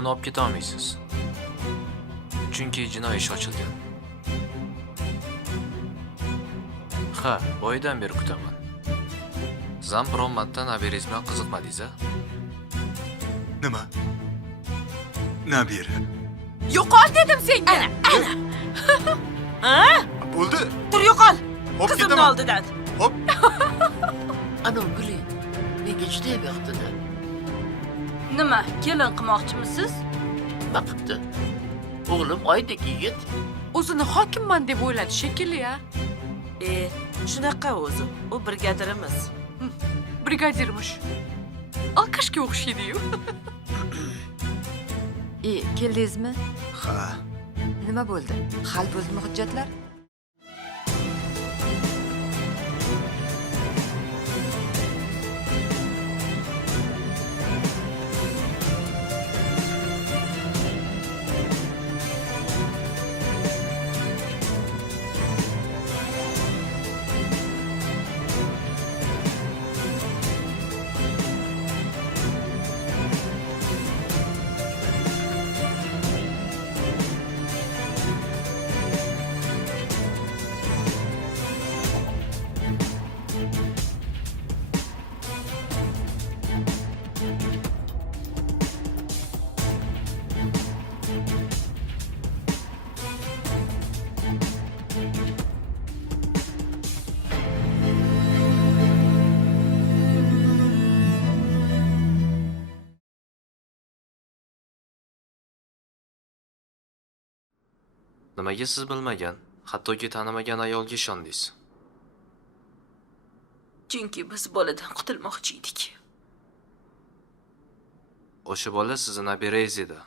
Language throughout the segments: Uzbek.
buni olib keta olmaysiz. Chunki jinoiy ish ochilgan. Ha, boydan beri kutaman. Sizam biron marta naberingiz bilan qiziqmadingiz-a? Nima? Nabira. Yo'qol dedim senga. Ana. Ha? Bo'ldi. Tur yo'qol. Hop Qizimni ketaman. oldidan. Hop. Ana Guli, menga juda yoqdi-da. Nima, kelin qilmoqchimisiz? Vaqtda. O'g'lim oydek yigit. O'zini hokimman deb o'yladi shekilli-ya. Shunaqa o'zi. U brigadirimiz. Brigadirmish. Alkashga o'xshaydi-yu. Keldingizmi? Ha. Nima bo'ldi? Hal bo'ldimi hujjatlar? Nimaga siz bilmagan, hattoki tanimagan ayolga ishondingiz? Chunki biz boladan qutulmoqchi edik. O'sha bola sizni nabirangiz edi.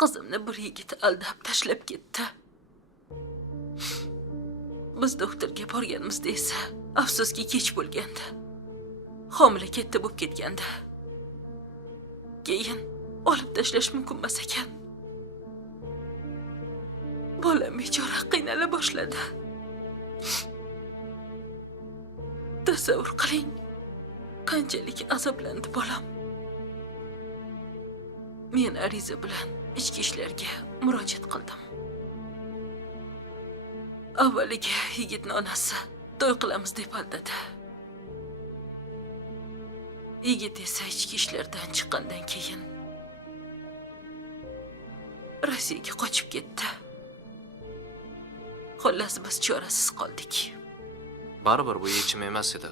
Qizimni bir yigit aldab tashlab ketdi. Biz doktorga borganimizda esa, afsuski kech bo'lgandi. Homila katta bo'lib ketgandi. Keyin olib tashlash mumkin emas ekan. Bolam bechora qiynala boshladi. Tasavvur qiling, qanchalik azoblandi bolam. Men ariza bilan ichki ishlarga murojaat qildim. Avvaliga yigitni onasi to'y qilamiz deb aldadi. Yigit esa ichki ishlardan chiqqandan keyin Rossiyaga qochib ketdi. Xullas biz chorasiz qoldik. Baribir bu yechim emas edi.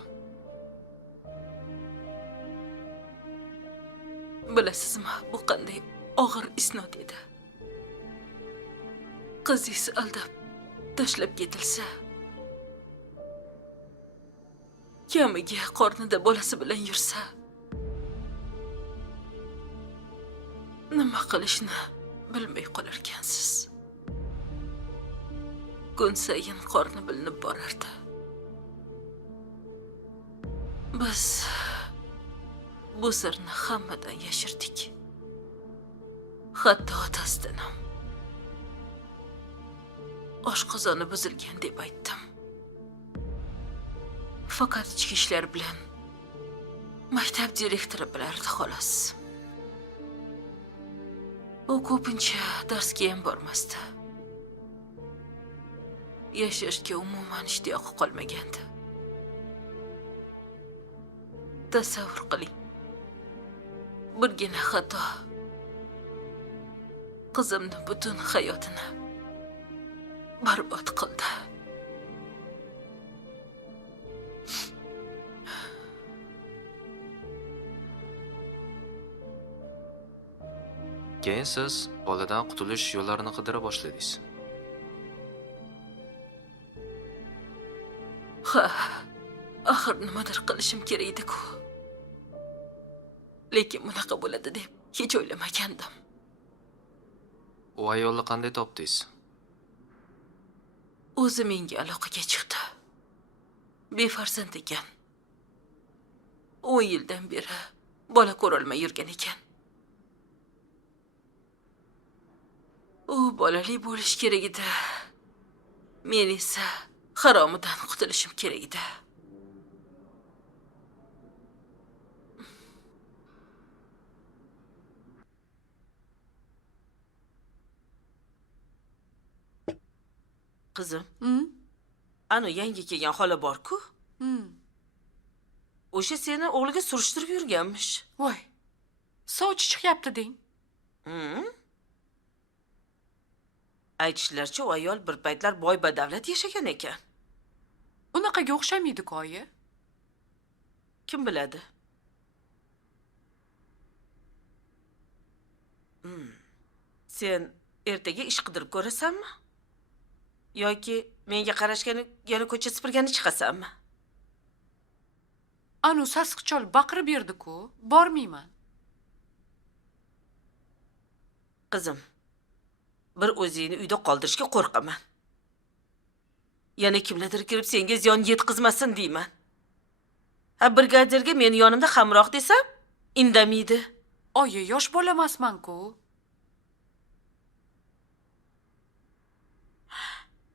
Bilasizmi, bu qanday og'ir isnod edi. Qizingiz aldab tashlab ketilsa, kamiga qornida bolasi bilan yursa, nima qilishni bilmay qolarkansiz. Kun sayin qorni bilinib borardi. Biz bu sirni hammadan yashirdik. Hatto otasidan ham. Oshqozoni buzilgan deb aytdim. Faqat ichki ishlar bilan maktab direktori bilardi xolos. U ko'pincha darsga ham bormasdi. Yashashga umuman ishtiyoqi qolmagandi. Tasavvur qiling. Birgina xato qizimni butun hayotini barbod qildi. Keyin siz boladan qutulish yo'llarini qidira boshladingiz. Ha, axir nimadir qilishim kerak edi-ku. Lekin bunaqa bo'ladi deb hech o'ylamagandim. U ayolni qanday topdingiz? O'zi menga aloqaga chiqdi. Befarzand ekan. 10 yildan beri bola ko'rolmay yurgan ekan. U bolali bo'lish kerak edi. Men esa haromidan qutulishim kerak edi. Qizim, Hmm? anu yangi kelgan xola bor-ku. Hmm. O'sha seni o'g'liga surishtirib yurganmish. Voy. Sovchi chiqyapti deng. Aytishlaricha, u ayol bir paytlar boy badavlat yashagan ekan. Unaqaga o'xshamaydi-ku, oyi. Kim biladi? Sen ertaga ish qidirib ko'rasanmi? Yoki menga qarashgani yana ko'cha sipirgani chiqasanmi? Anu sassiqchol baqirib berdi-ku. Bormayman. Qizim, bir o'zingni uyda qoldirishga qo'rqaman. Yana kimlardir kirib senga ziyon yetkazmasin deyman. Ha, brigadirga meni yonimda hamroh desam, indamaydi. Oyi, yosh bolamasman-ku.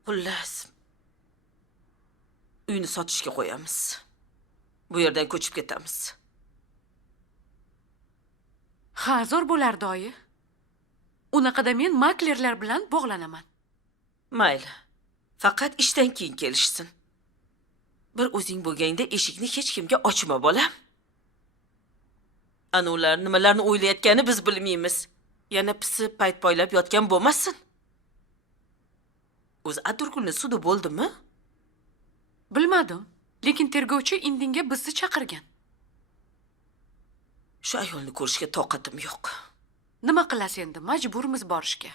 Xullas, uyni sotishga qo'yamiz. Bu yerdan ko'chib ketamiz. Ha, zo'r bo'lardi, oyi. Unaqada men maklerlar bilan bog'lanaman. Mayli. Faqat ishdan keyin kelishsin. Bir o'zing bo'lganda eshikni hech kimga ochma, bolam. Ana ular nimalarni o'ylayotgani biz bilmaymiz. Yana pisi payt poylab yotgan bo'lmasin. O'zi Adirgulning sudi bo'ldimi? Bilmadim, lekin tergovchi indinga bizni chaqirgan. Shu ayolni ko'rishga toqatim yo'q. Nima qilasiz endi? Majburmiz borishga.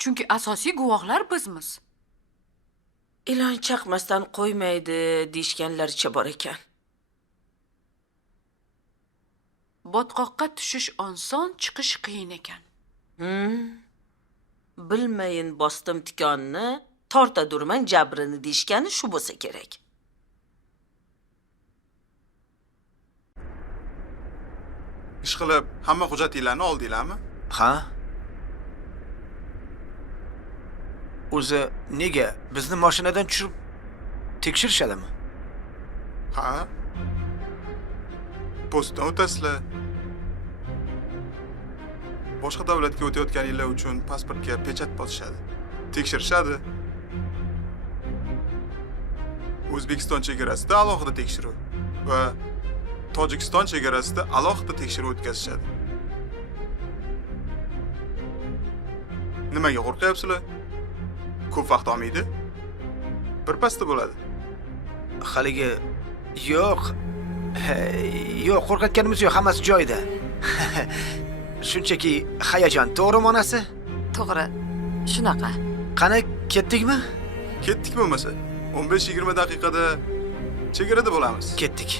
Chunki asosiy guvohlar bizmiz. Ilon chaqmasdan qo'ymaydi deyishganlaricha bor ekan. Botqoqqa tushish oson, chiqish qiyin ekan. Bilmayin bosdim tikonni, torta durman jabrini deyishgani shu bo'lsa kerak. Ish qilib, hamma hujjatinglarni oldinglarmi? Ha? O'zi nega bizni mashinadan tushirib tekshirishadimi? Ha? Postdan o'tasizlar. Boshqa davlatga o'tayotganinglar uchun pasportga pechat bosishadi. Tekshirishadi. O'zbekiston chegarasida alohida tekshiruv va Tojikiston chegarasida alohida tekshiruv o'tkazishadi. Nimaga qo'rqyapsizlar? Ko'p vaqt olmaydi. Birpasda bo'ladi. Haligi yo'q. Yo'q, qo'rqatganimiz yo'q, hammasi joyida. Shunchaki hayajon, to'g'rimi onasi? To'g'ri. Shunaqa. Qani, ketdikmi? Ketdik bo'lmasa, 15-20 daqiqada chegarada bo'lamiz. Ketdik.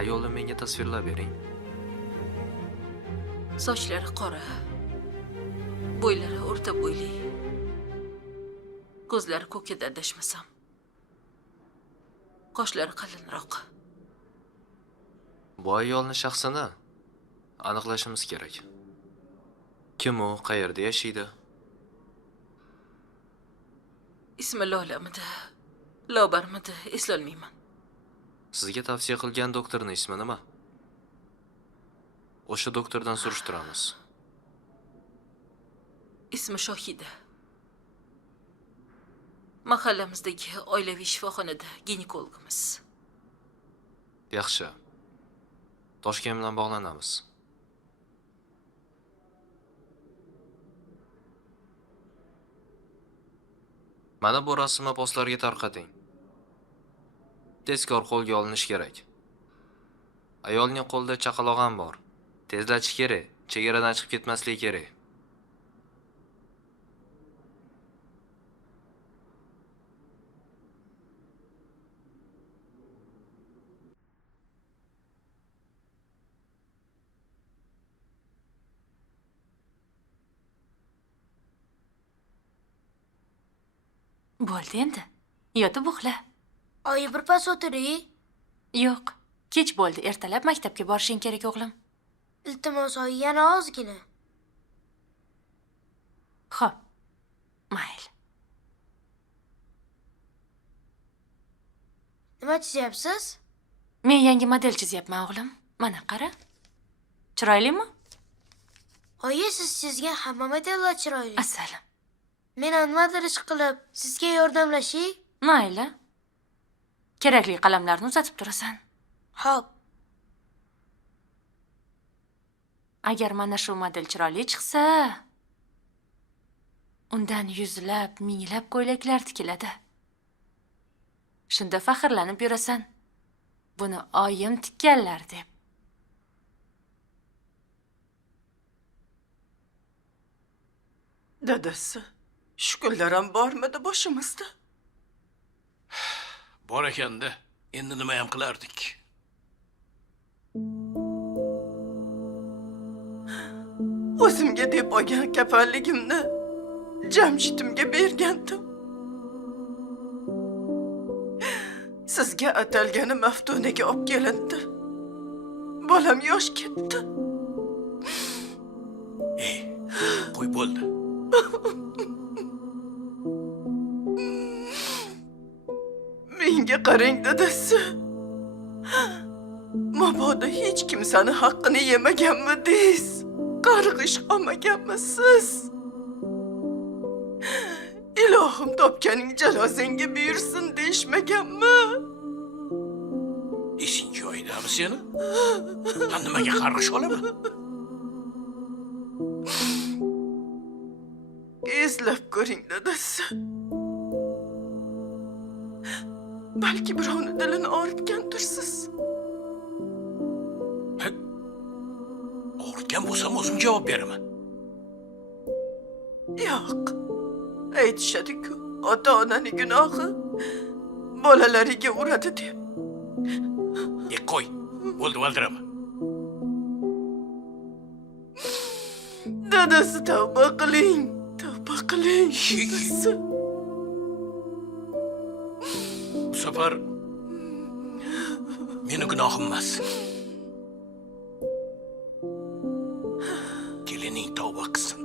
Ayolni menga tasvirlab bering. Sochlari qora. Bo'ylari o'rta bo'yli. Ko'zlari ko'kida adashmasam. Qoshlari qalinroq. Bu ayolning shaxsini aniqlashimiz kerak. Kim u, qayerda yashaydi? Ismi Lolamidi, Lobarmidi, eslolmayman. Sizga tavsiya qilgan doktorning ismi nima? O'sha doktordan surishtiramiz. Ismi Shohida. Mahallamizdagi oilaviy shifoxonada ginekologimiz. Yaxshi. Toshkent bilan bog'lanamiz. Mana bu rasmni postlarga tarqating. Tezkor qo'lga olinish kerak. Ayolning qo'lida chaqaloq ham bor. Tezlatish kerak. Chegaradan chiqib ketmasligi kerak. Bo'ldi endi. Yotib uxla. Oyi, birpas o'tiring. Yo'q, kech bo'ldi. Ertalab maktabga borishing kerak, o'g'lim. Iltimos, oyi, yana ozgina. Xo'p. Mayli. Nima chizyapsiz? Men yangi model chizyapman, o'g'lim. Mana qara. Chiroylimi? Oyi, siz chizgan hamma modellar chiroyli. Asalim. Men nimadir ish qilib, sizga yordamlashay? Mayli. Kerakli qalamlarni uzatib turasan. Xo'p. Agar mana shu model chiroyli chiqsa, undan yuzlab, minglab ko'ylaklar tikiladi. Shunda faxrlanib yurasan. Buni oyim tikkanlar deb. Dadasi, shu kunlar ham bormidi boshimizda? Bor ekanda, endi nima ham qilardik? O'zimga deb olgan kafalligimni Jamshidimga bergandim. Sizga atalgani Maftunaga olib kelindi. Bolam yosh ketdi. Qo'y bo'ldi. Menga qarang dadasi. Mabodo hech kim seni haqqini yemaganmi deysiz? Qarg'ish olmaganmisiz? Ilohim topganing janozangga buyursin deyishmaganmi? Esing joyidami seni? Nimaga qarg'ish olaman? Eslab ko'ring dadasi. Balki birovni dilini og'ritgandirsiz. Og'ritgan bo'lsam o'zim javob beraman. Yo'q. Aytishadi-ku, ota-onaning gunohi bolalariga uradi deb. Qo'y. Bo'ldi, valdiraman. Dadasi, tavba qiling. Tavba qiling. dadasi. Bu safar meni gunohim emas. Kelining tavba qilsin.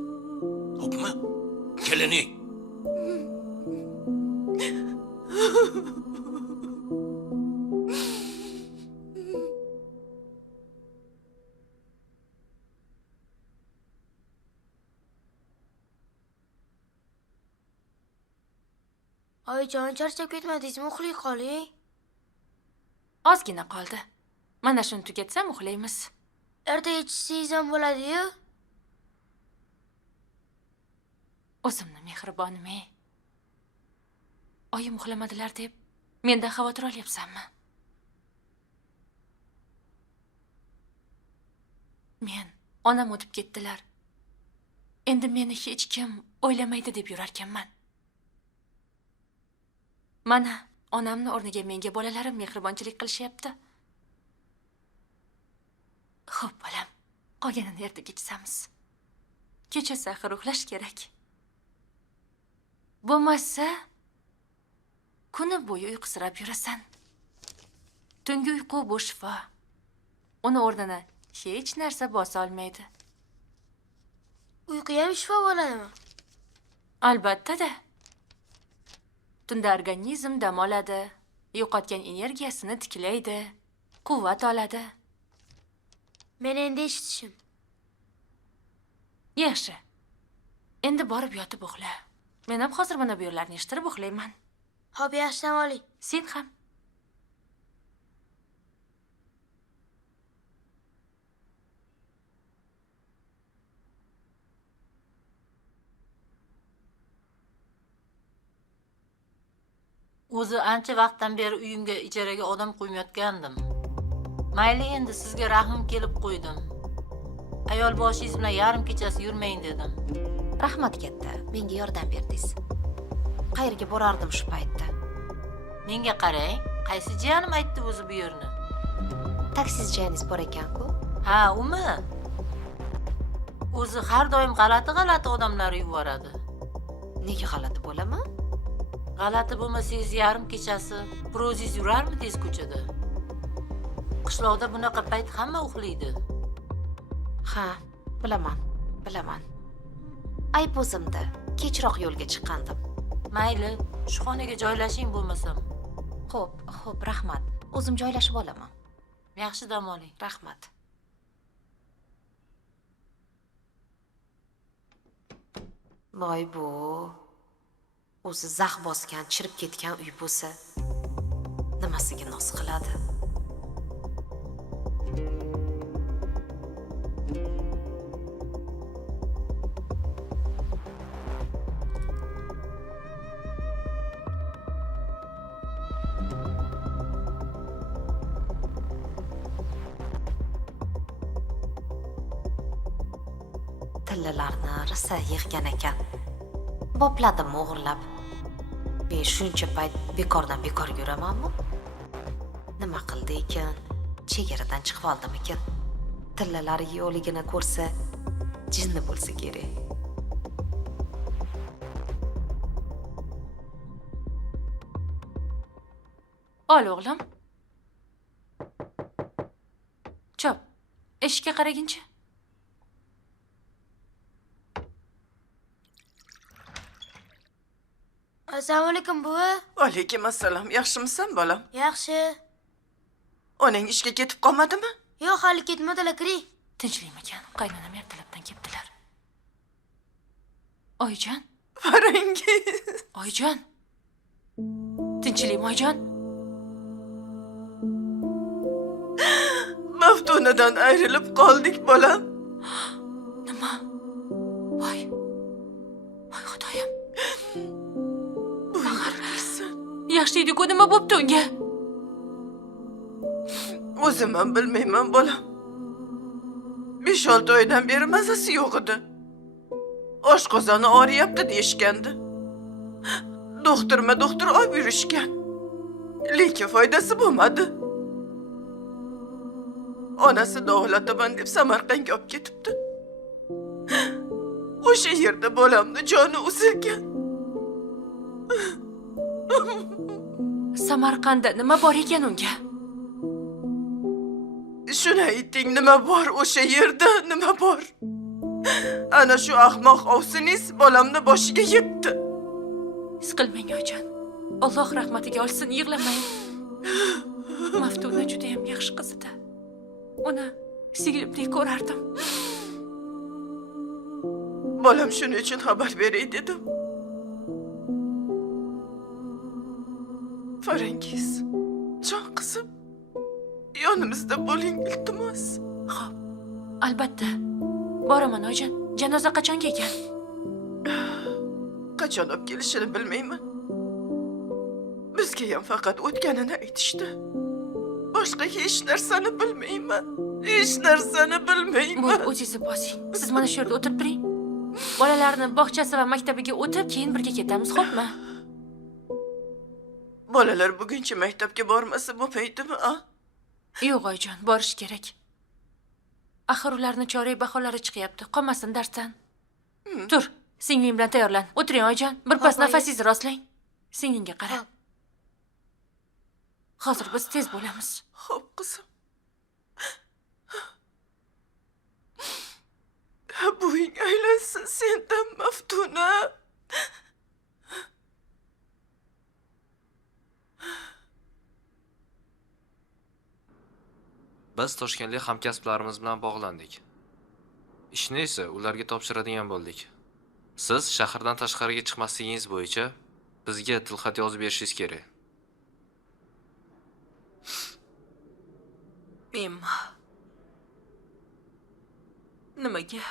Xo'pmi? Kelining. Oyijon, charchab ketmadingizmi? Uxlay qoling. Ozgina qoldi. Mana shuni tugatsam uxlaymiz. Erta yetishsangiz ham bo'ladi-yu. O'zimni mehribonim-ey. Oyim uxlamadilar deb mendan xavotir olyapsanmi? Men onam o'tib ketdilar. Endi meni hech kim o'ylamaydi deb yurarkanman. Mana onamni o'rniga menga bolalarim mehribonchilik qilishyapti. Xo'p, bolam, qolganini erta kechsamiz. Kecha sahar uxlash kerak. Bo'lmasa kuni bo'yi uyqusirab yurasan. Tungi uyqu bu shifo. Uni o'rnini hech narsa bosa olmaydi. Uyqu ham shifo bo'ladimi? Albatta-da. Tunda organizm dam oladi, yo'qotgan energiyasini tiklaydi, quvvat oladi. Men endi eshitishim. Yaxshi. Endi borib yotib uxla. Men ham hozir mana bu yerlarni eshittirib uxlayman. Xo'p, yaxshi oling. Sen ham. O'zi ancha vaqtdan beri uyimga ijaraga odam qo'ymayotgandim. Mayli, endi sizga rahmim kelib qo'ydim. Ayol boshingiz bilan yarim kechasi yurmang dedim. Rahmat katta, menga yordam berdingiz. Qayerga borardim shu paytda? Menga qarang, qaysi jiyanim aytdi o'zi bu yerni? Taksiz jiyaningiz bor ekan-ku? Ha, umi. O'zi har doim g'alati odamlar yuboradi. Nega g'alati bo'laman? G'alati bo'lmasangiz yarim kechasi bir o'zingiz yurarmidingiz ko'chada? Qishloqda bunaqa payt hamma uxlaydi. Ha, bilaman. Ayb o'zimda. Kechroq yo'lga chiqqandim. Mayli, shu xonaga joylashing bo'lmasam. Xo'p, rahmat. O'zim joylashib olaman. Yaxshi dam oling. Rahmat. Voy bu. O'zi zax bosgan, chirib ketgan uy bo'lsa, nimasiga noz qiladi? Tillalarni rosa yig'gan ekan. Bopladim o'g'irlab. Men shuncha payt bekordan bekor yuramanmi? Nima qildi ekan? Chegaradan chiqib oldimikin? Tillalari yo'qligini ko'rsa, jinni bo'lsa kerak. Ol o'g'lim. Chop, eshikka qaragincha. Assalomu alaykum buvi. Alaykum assalom. Yaxshimisan bolam? Yaxshi. Onang ishga ketib qolmadimi? Yo'q, hali ketmadilar, kiring. Tinchlikmikan? Qaynonam ertalabdan kelibdilar. Oyijon, Farangiz. Oyijon. Tinchlikmi Oyijon? Maftunadan ayrilib qoldik bolam. Nima? Voy. Voy Xudoyim. Buyursan. Yaxshi edi-ku, nima bo'pti unga? O'zim ham bilmayman bolam. 5-6 oydan beri mazasi yo'q edi. Oshqozoni og'riyapti deyishgandi. Doktor olib yurishgan. Lekin foydasi bo'lmadi. Onasi davolataman deb Samarqandga olib ketibdi. O'sha yerda bolamni joni uzilgan. Samarqandda nima bor ekan unga? Shuni ayting, nima bor o'sha yerda, nima bor? Ana shu ahmoq ovsiningiz bolamni boshiga yetdi. Siqilmang oyijon. Alloh rahmatiga olsin, yig'lamang. Maftuna juda ham yaxshi qiz edi. Uni singlimdek ko'rardim. Bolam shuning uchun xabar beray dedim. Farangiz, jon qizim, yonimizda bo'ling iltimos. Xo'p, albatta. Boraman oyijon. Janoza qachonga ekan? Qachon olib kelishini bilmayman. Bizga ham faqat o'tganini aytishdi. Boshqa hech narsani bilmayman. Hech narsani bilmayman. Bo'ldi, o'zingiz bosing. Siz mana shu yerda o'tirib turing. Bolalarni bog'chasi va maktabiga o'tib, keyin birga ketamiz, xo'pmi? Bolalar buguncha maktabga bormasa bo'lmaydimi, a? Yo'q oyijon, borish kerak. Axir ularni chorak baholari chiqyapti. Qolmasin darsdan. Tur, singling bilan tayyorlan. O'tiring oyijon. Birpas nafasingizni rostlang. Singlingga qara. Hozir biz tez bo'lamiz. Xo'p, qizim. Buving aylansin sendan, Maftuna. Biz toshkentlik hamkasblarimiz bilan bog'landik. Ishni esa ularga topshiradigan bo'ldik. Siz shahardan tashqariga chiqmasligingiz bo'yicha bizga tilxat yozib berishingiz kerak. Nimaga?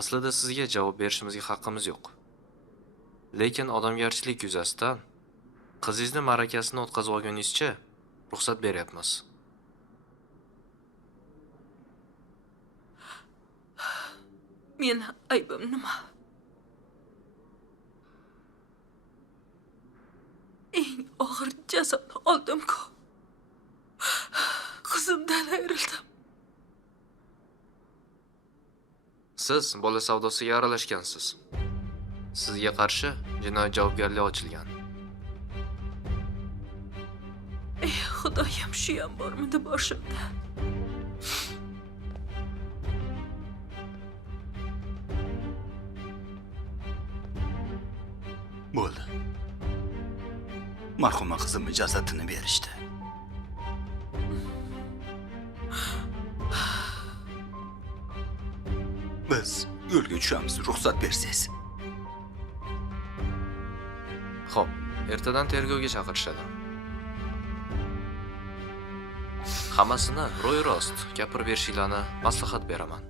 Aslida sizga javob berishimizga haqqimiz yo'q. Lekin odamgarchilik yuzasidan qizingizni ma'rakasini o'tkazib olguningizcha ruxsat beryapmiz. Men aybim nima? Eng og'ir jazoni oldim-ku. Qizimdan ayrildim. Siz bola savdosiga aralashgansiz. Sizga qarshi jinoyat javobgarligi ochilgan. Xudoyim, shu ham bormidi boshimda? Bo'ldi. Marhuma qizimning jasadini berishdi. Biz yo'lga tushamiz, ruxsat bersangiz. Xo'p, ertadan tergovga chaqirishadi. Hammasini ro'y-rost gapirib berishinglarni maslahat beraman.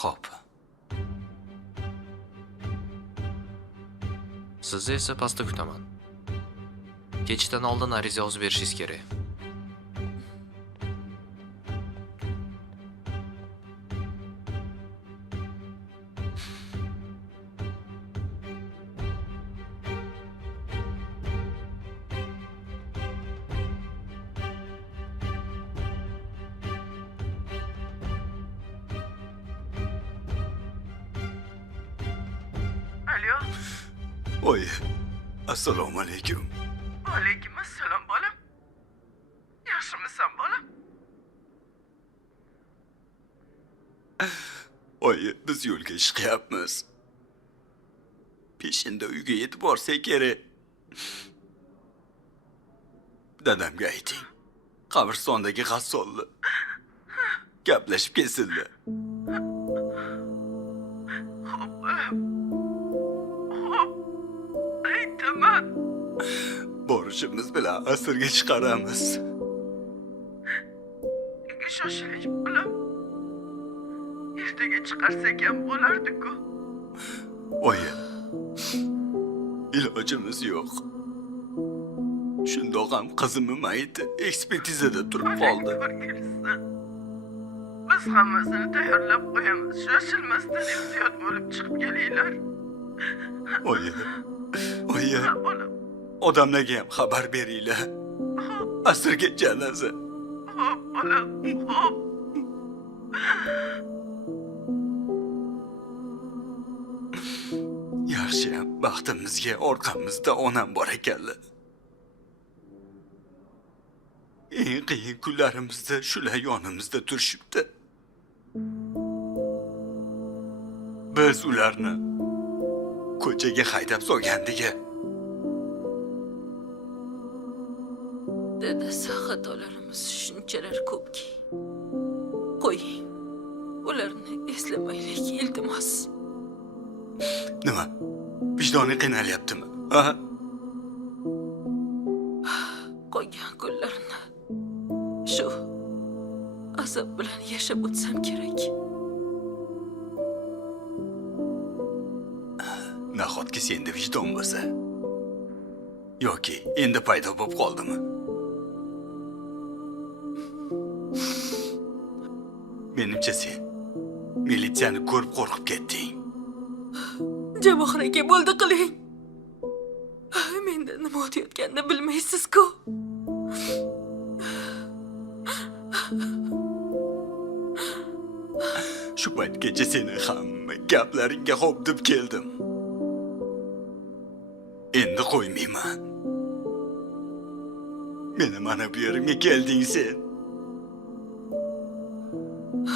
Xo'p. Sizni esa pastda kutaman. Kechdan oldin ariza yozib berishingiz kerak. Alo. Oy. Assalomu alaykum. Alaykum assalom bolam. Yaxshimisan bolam? Oy, biz yo'lga chiqyapmiz. Peshinda uyga yetib borsak kerak. Dadamga ayting. Qabristondagi g'assolni gaplashib kelsinlar. Aytaman. Borishimiz bilan asrga chiqaramiz. Shoshiling bolam. Ertaga chiqarsak ham bo'lardi-ku. Oyi, ilojimiz yo'q. Shundoq ham qizimning mayti ekspertizada turib qoldi. Biz hammasini tayyorlab qo'yamiz. Shoshilmasdan ehtiyot bo'lib chiqib kelinglar. Oyi, oyi, Bolam. odamlarga ham xabar beringlar. Asrga janoza. Xo'p, bolam. Xo'p. Yaxshiyam, baxtimizga orqamizda onam bor ekanlar. Eng qiyin kunlarimizda shular yonimizda turishibdi. Biz ularni ko'chaga haydab solgandiga. Dadasi, xatolarimiz shunchalar ko'pki. Qo'ying. Ularni eslamaylik, iltimos. Nima? Vijdoni qiynalyaptimi? Ha? Qolgan kunlarni shu azob bilan yashab o'tsam kerak. Nahotki senda vijdon bo'lsa? Yoki endi paydo bo'lib qoldimi? Menimcha sen militsiyani ko'rib qo'rqib ketding. Javohir aka, bo'ldi qiling. Menda nima o'tayotganini bilmaysiz-ku. Shu paytgacha seni hamma gaplaringga xo'p deb keldim. Endi qo'ymayman. Meni mana bu yerimga kelding sen.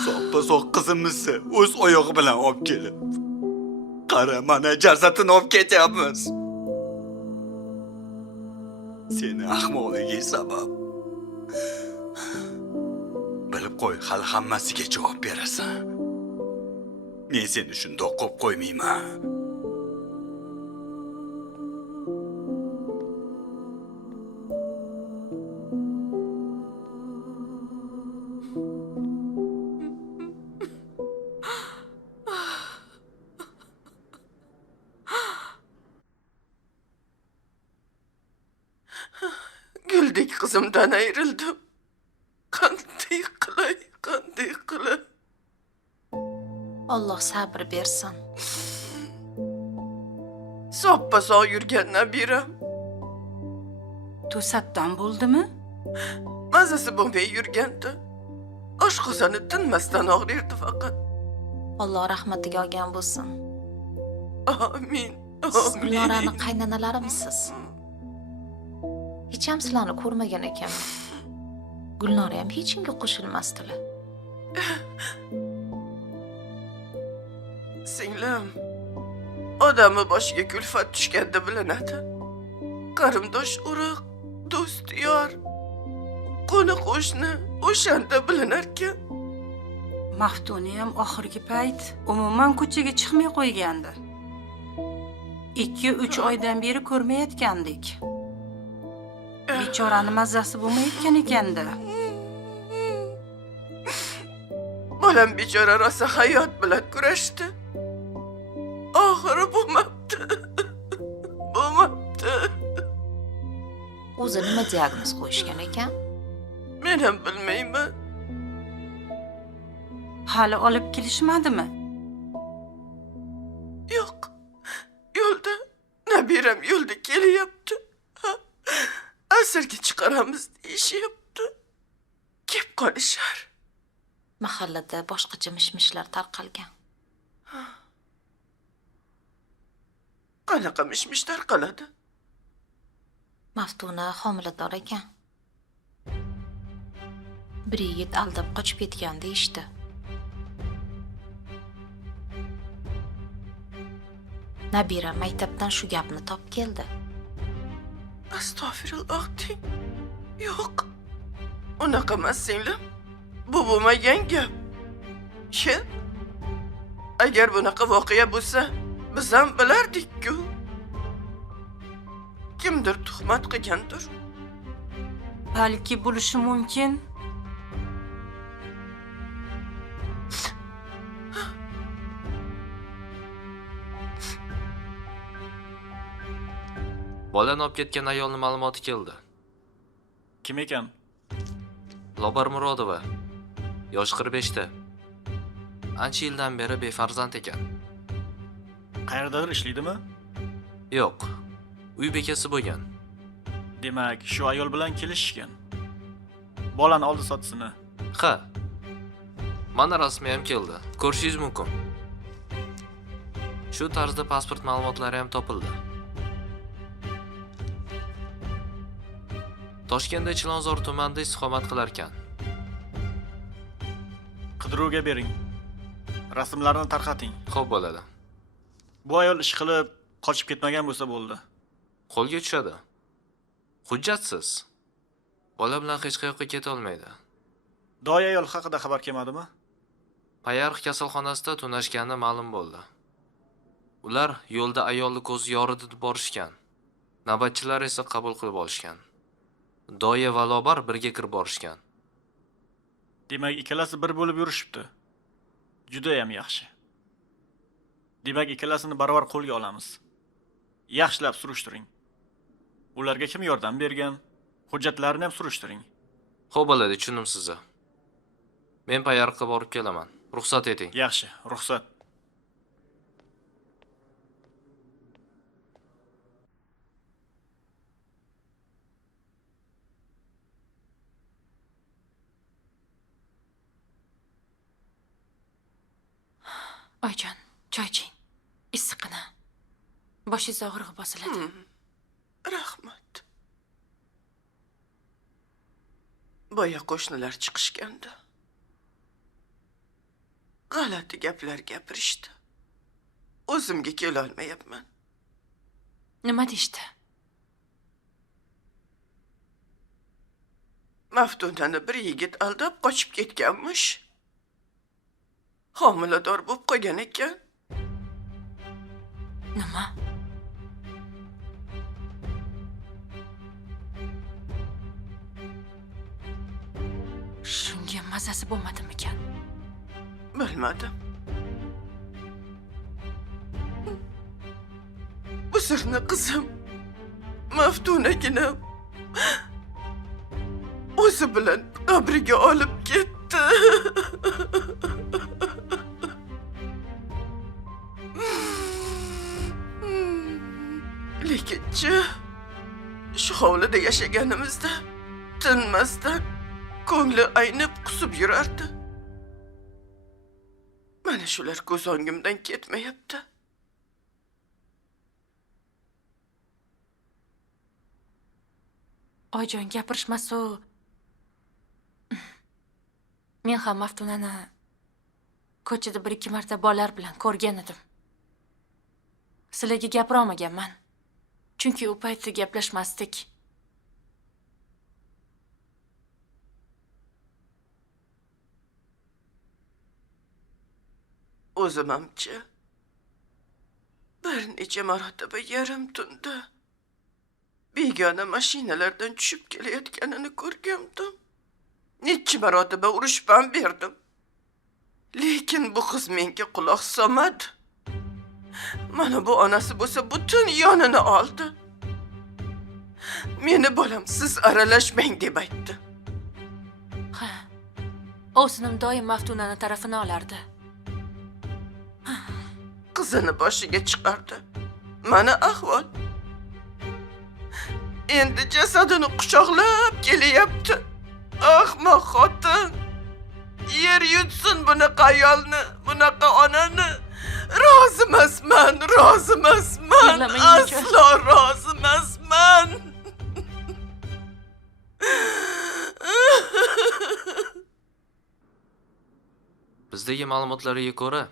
Soppa-soq qizimizni o'z oyog'i bilan olib kelib, qara, mana jasadini olib ketyapmiz. Seni ahmoqliging sabab. Bilib qo'y, hali hammasiga javob berasan. Men seni shundoq qo'yib qo'ymayman. Guldek qizimdan ayrildim. Qanday qilay? Alloh sabr bersin. Soppa-soq yurgan nabiram. To'satdan bo'ldimi? Mazasi bo'lmay yurgandi. Oshqozoni tinmasdan og'rirdi faqat. Alloh rahmatiga olgan bo'lsin. Amin. Siz Gulnoraning qaynonalarimisiz? Hech ham sizlarni ko'rmagan ekanman. Gulnora ham hech kimga qo'shilmasdilar. Singlim, odamni boshiga kulfat tushganda bilinadi. Qarindosh urug', do'st yor, qo'ni qo'shni o'shanda bilinarkan. Maftuni ham oxirgi payt umuman ko'chaga chiqmay qo'ygandi. 2-3 oydan beri ko'rmayotgandik. Bechorani mazzasi bo'lmayotgan ekanda. Bolam bechora rosa hayot bilan kurashdi. Oxiri bo'lmabdi. Bo'lmabdi. O'zi nima diagnoz qo'yishgan ekan? Men ham bilmayman. Hali olib kelishmadimi? Yo'q. Yo'lda, nabiram yo'lda kelyapti. Asirga chiqaramiz deyishyapti. Kep qolishar. Mahallada boshqacha mishmishlar tarqalgan. Qanaqa mishmish tarqaladi? Maftuna homilador ekan. Bir yigit aldab qochib ketgan deyishdi. Nabira maktabdan shu gapni top keldi. Astagfirulloh deng. Yo'q. Unaqa emas singlim. Bu bo'lmagan gap. Shin, agar bunaqa voqea bo'lsa, biz ham bilardik-ku. Kimdir tuhmat qilgandir. Balki bo'lishi mumkin. Bolani olib ketgan ayolning ma'lumoti keldi. Kim ekan? Lobar Murodova. Yosh 45 ta. Ancha yildan beri befarzand ekan. Qayerdadir ishlaydimi? Yo'q. Uy bekasi bo'lgan. Demak, shu ayol bilan kelishishgan. Bolani oldi sotisini. Ha. Mana rasmi ham keldi. Ko'rishingiz mumkin. Shu tarzda pasport ma'lumotlari ham topildi. Toshkentda Chilonzor tumanida istiqomat qilar ekan. Qidiruvga bering. Rasmlarni tarqating. Xo'p bo'ladi. Bu ayol ish qilib qochib ketmagan bo'lsa bo'ldi. Qo'lga tushadi. Hujjatsiz. Bola bilan hech qayoqqa keta olmaydi. Doya ayol haqida xabar kelmadimi? Payariq kasalxonasida tunashgani ma'lum bo'ldi. Ular yo'lda ayolni ko'z yoritib borishgan. Navbatchilar esa qabul qilib olishgan. Doya va Lobar birga kirib borishgan. Demak, ikkalasi bir bo'lib yurishibdi. Juda ham yaxshi. Demak, ikkalasini barobar qo'lga olamiz. Yaxshilab surishtiring. Ularga kim yordam bergan? Hujjatlarini ham surishtiring. Xo'p bo'ladi, tushundim sizni. Men Payariqqa borib kelaman. Ruxsat eting. Yaxshi, ruxsat. Oyjon, choy iching. Issiqqina. Boshingiz og'rig'i bosiladi. Rahmat. Boya qo'shnilar chiqishganda. G'alati gaplar gapirishdi. O'zimga kela olmayapman. Nima deyishdi? Maftunani bir yigit aldab qochib ketganmish. Homilador bo'lib qolgan ekan. Nima? Shunga mazasi bo'lmadimikan? Bilmadim. Bu sirni qizim Maftunagina o'zi bilan qabriga olib ketdi. Lekinchi shu hovlida yashaganimizda tinmasdan ko'ngli aynib qusib yurardi. Mana shular ko'z o'ngimdan ketmayapti. Oyjon, gapirishmasu. Men ham Maftunani ko'chada 1-2 marta bolalar bilan ko'rgan edim. Sizlarga gapira olmaganman. Chunki u paytda gaplashmasdik. O'zimamchi bir necha marotaba yarim tunda begona mashinalardan tushib kelayotganini ko'rgandim. Necha marotaba urush ham berdim. Lekin bu qiz menga quloq solmadi. Mana bu onasi bo'lsa butun yonini oldi. Meni bolam siz aralashmang deb aytdi. Ha. Ovsinim doim Maftunani tarafini olardi. Qizini boshiga chiqardi. Mana ahvol. Endi jasadini quchoqlab kelyapti. Ahmoq xotin. Yer yutsin bunaqa ayolni, bunaqa onani. Rozi emasman, rozi emasman. Yig'lamang, Aslo rozi emasman. Bizdagi ma'lumotlarga ko'ra,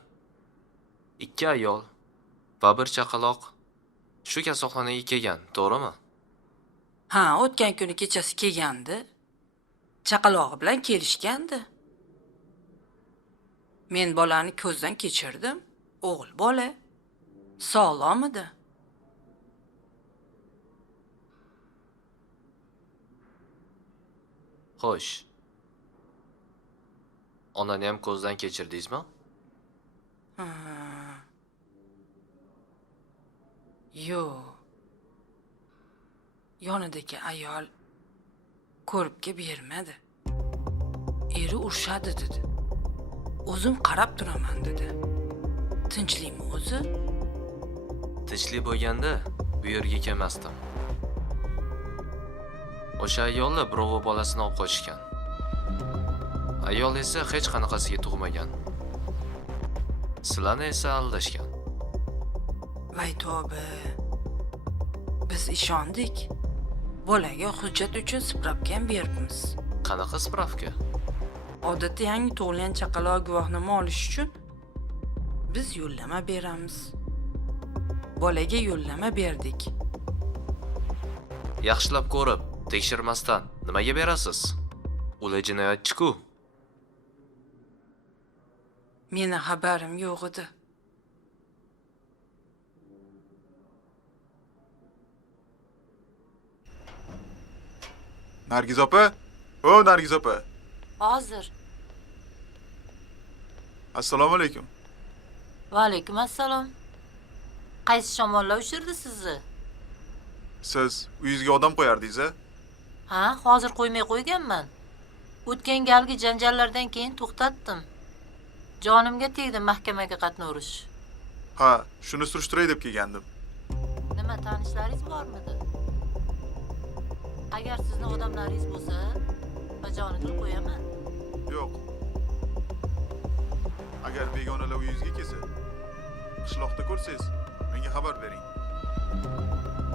2 ayol va 1 chaqaloq shu kasalxonaga kelgan, to'g'rimi? Ha, o'tgan kuni kechasi kelgandi. Chaqalog'i bilan kelishgandi. Men bolani ko'zdan kechirdim. O'g'il bola. Sog'lom edi. Xo'sh. Onani ham ko'zdan kechirdingizmi? Yo'q. Yonidagi ayol ko'ribga bermadi. Eri urishadi dedi. O'zim qarab turaman dedi. Tinchlikmi o'zi? Tinchlik bo'lganda bu yerga kelmasdim. O'sha ayollar birovi bolasini olib qochgan. Ayol esa hech qanaqasiga tug'magan. Sizlarni esa aldashgan. Voy tavba. Biz ishondik. Bolaga hujjat uchun spravka ham beribmiz. Qanaqa spravka? Odatda yangi tug'ilgan chaqaloq guvohnoma olish uchun biz yo'llama beramiz. Bolaga yo'llama berdik. Yaxshilab ko'rib, tekshirmasdan nimaga berasiz? Ular jinoyatchi-ku. Meni xabarim yo'q edi. Nargiz opa? O, Nargiz opa. Hozir. Assalomu alaykum. Va alaykum assalom. Qaysi shamollar ushirdi sizni? Siz uyingizga odam qo'yardingiz-a? Ha, hozir qo'ymay qo'yganman. O'tgan galgi janjallardan keyin to'xtatdim. Jonimga tegdi mahkamaga qatnovurish. Ha, shuni surishtiray deb kelgandim. Nima tanishlaringiz bormidi? Agar sizni odamlaringiz bo'lsa, bajoni qilib qo'yaman. Yo'q. Agar begonalar uyingizga kelsa, qishloqda ko'rsangiz, menga xabar bering.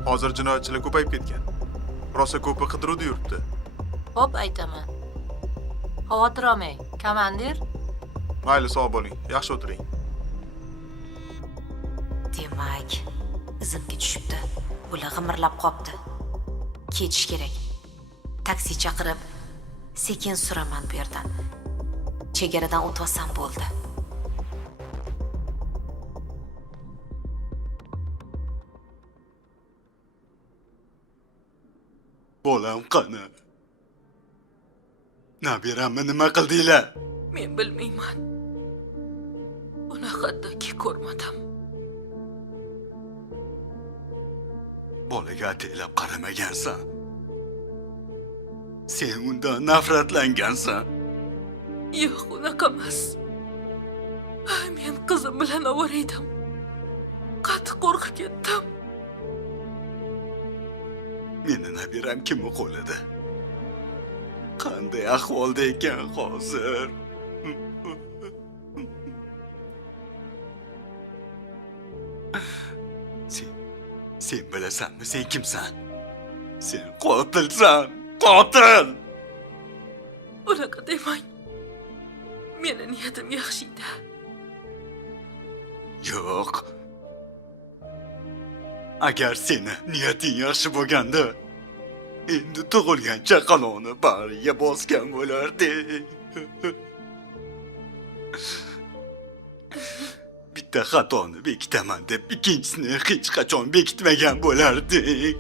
Hozir jinoyatchilar ko'payib ketgan. Rosa ko'pi qidiruvda yuribdi. Xo'p, aytaman. Xavotir olmang, komandir. Mayli, sog' bo'ling. Yaxshi o'tiring. Demak, izimga tushibdi. Ular g'imirlab qopti. Ketish kerak. Taksi chaqirib, sekin suraman bu yerdan. Chegaradan o'tmasam bo'ldi. Bolam qani? Nabiramni nima qildinglar? Men bilmayman. Unaqadaki ko'rmadim. Bolaga ataylab qaramagansan. Sen undan nafratlangansan. Yo'q, unaqa emas. Men qizim bilan ovora edim. Qattiq qo'rqib ketdim. Meni nabiram kimni qo'lida? Qanday ahvolda ekan hozir? Sen bilasanmi, sen kimsan? Sen qotilsan, qotil! Unaqa demang. Meni niyatim yaxshi edi. Yo'q. Agar seni niyating yaxshi bo'lganda, endi tug'ilgan chaqaloqni bag'riga bosgan bo'lardi. bitta xatoni bekitaman deb ikkinchisini hech qachon bekitmagan bo'lardik.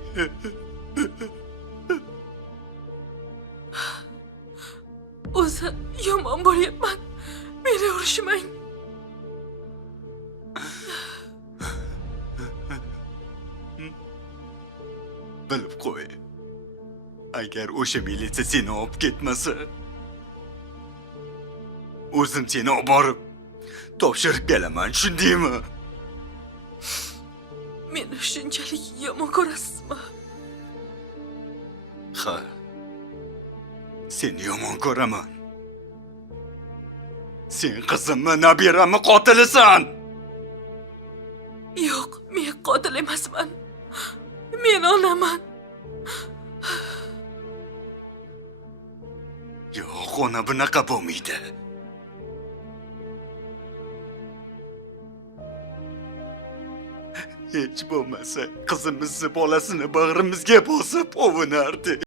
O'zi yomon bo'lyapman. Meni urishmang. Bilib qo'y. Agar o'sha militsiya seni olib ketmasa, o'zim seni olib borib topshirib kelaman, tushundingmi? Meni shunchalik yomon ko'rasizmi? Ha. Seni yomon ko'raman. Sen qizimmi, nabirammi qotilisan? Yo'q, men qotil emasman. Men onaman. Yo'q, ona bunaqa bo'lmaydi. Hech bo'lmasa qizimizni bolasini bag'rimizga bosib ovunardi.